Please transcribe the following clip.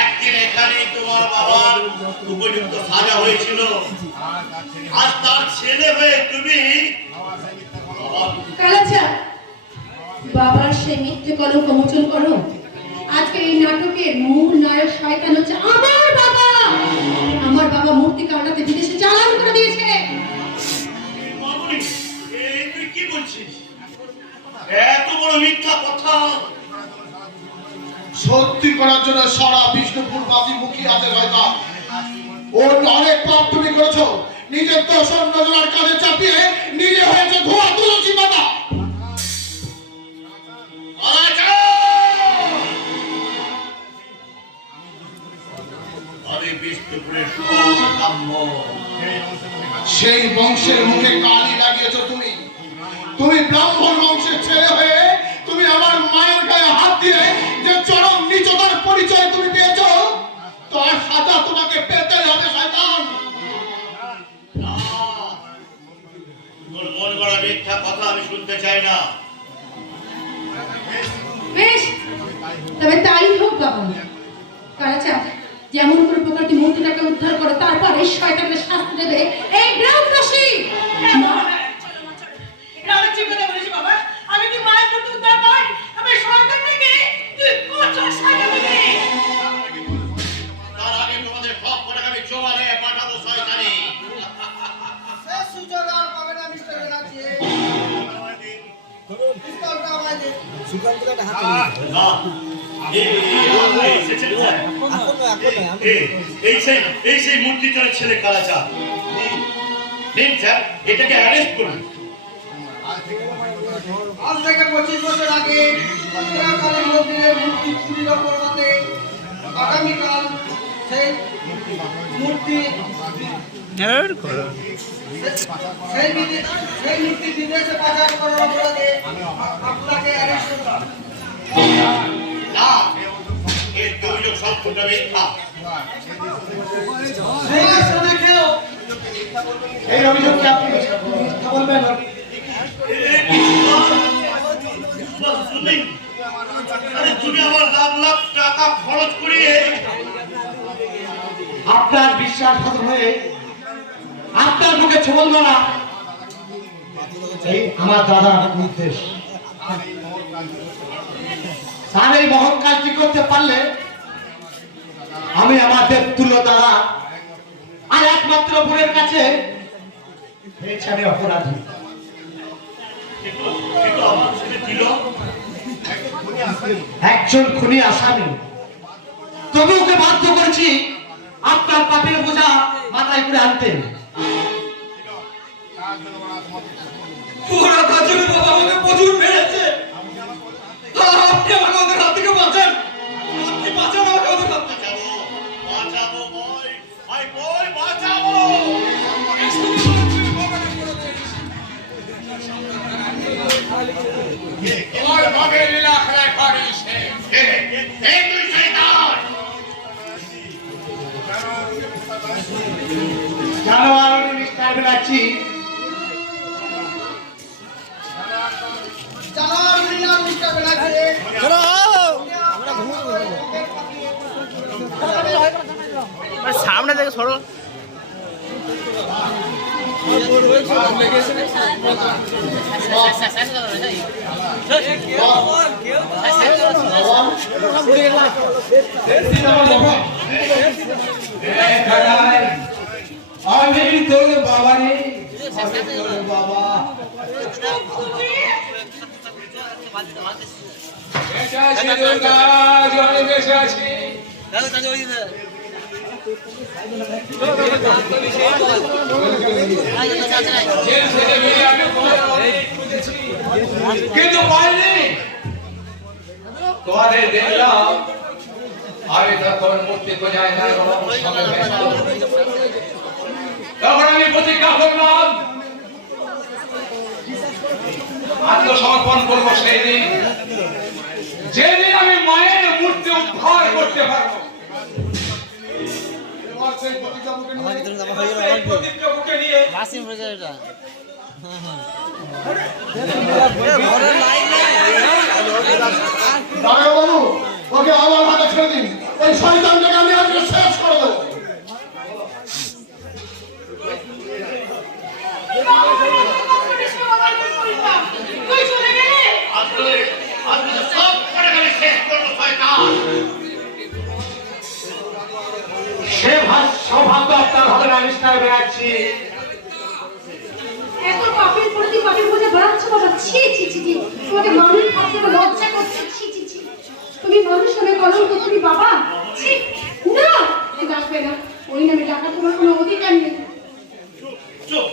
একদিন এখানে তোমার বাবার উপযুক্ত সাজা হয়েছিল, আজ তার ছেলে হয়ে তুমি বাবার সেই মিথ্যে কলঙ্ক মোচন করো। আজকে এই নাটকের মূল নায়ক শয়তান হচ্ছে আমার বাবা। আমার বাবা মূর্তি কাটাতে বিদেশে চালান করে দিয়েছে। তুই কি বলছিস? এত বড় মিথ্যা কথা! সত্যি করার জন্য সারা বিষ্ণুপুর বাদীমুখী আছে শয়তান। ওর অনেক পাপ তুমি করেছো। নিজের দোষ অন্যজনের কাঁধে চাপিয়ে নিজে হয়েছে ধোয়া তুলসী পাতা। সেই বংশের মুখে কালি লাগিয়েছো তুমি। তুমি ব্রাহ্মণ বংশের ছেলে হয়ে তুমি আমার মায়ের গায়ে হাত দিয়ে যে চরম নীচতার পরিচয় তুমি পেয়েছো, তার সাজা তোমাকে পেতেই হবে শয়তান। তোর মন গড়া মিথ্যা কথা আমি শুনতে চাই না। বেশ, তবে তাই হোক বাবা। কালাচা, যেমন করে প্রকারটি মূর্তিটাকে উদ্ধার করো, তারপর এই শয়তানকে শাস্তি দেবে এই গ্রামবাসী। এই সেই মূর্তিটার ছেলে কালাচাঁদ। এটাকে অ্যারেস্ট করুন। আজ থেকে 25 বছর আগে কালী মন্দিরের মূর্তি চুরির অপরাধে আগামীকাল সেই মূর্তি বিদেশে পাচার করার অপরাধে আপনাকে অ্যারেস্ট করতে হবে। না, এর অভিযোগ সম্পূর্ণ মিথ্যা। এই অভিযোগকে আপনি মিথ্যা বলবেন? তুমি আমার লাখ লাখ টাকা খরচ করিয়ে আপনার বিশ্বাসঘাত হয়ে আপনার মুখে ছবল মারা এই আমার দাদার নির্দেশ। তার এই মহৎ কাজটি করতে পারলে আমি আমার দেবতুল্য দাদা আর একমাত্র বোনের কাছে আমি অপরাধী। একজন খুনি আসামি, তবে ওকে বাধ্য করেছি আপনার পাপের বোঝা মাথায় করে আনতে। প্রচুর মেরেছে। আপনি আমাকে ওদের হাত থেকে বাঁচান। আপনি বাঁচান আমাকে ওদের হাত থেকে। বাঁচাবো বই, ভাই বই বাঁচাবো। তোমার ভাবে লীলা খেলায় পারিস এই তুই শয়তান! জানোয়ার মিস্টার বেলাচ্ছি। সামনে থেকে সরো। আমি তোর বাবা নেই, বাবা কিন্তু পাইনি। তোমাদের দেখলাম আমি তখন মূর্তি পূজায় তখন আমি প্রতিজ্ঞা করলাম আত্মসমর্পণ করবো সেই দিন, যেদিন আমি মায়ের মূর্তি উদ্ধার করতে পারবো। ওকে আমার হাতে ছেড়ে দিন। ওই শয়তানটাকে আমি আজকে শেষ করে দেবো। তুই চলে গেলে আজকে সব করে গেলে শেষ করবো শয়তান। সে সৌভাগ্য আপনার হবে না মিস্টার ব্যানার্জি। এত পাপের প্রতি পাপের বোঝা বাড়াচ্ছ বাবা। ছি ছি ছি ছি, তোমাকে মানুষ ভাবতে আমার লজ্জা করছে। ছি ছি ছি, তুমি মানুষ নামে কলঙ্ক, তুমি বাবা। ছি না, ডাকবে না, ওই নামে ডাকা তোমার কোনো অধিকার নেই। চুপ।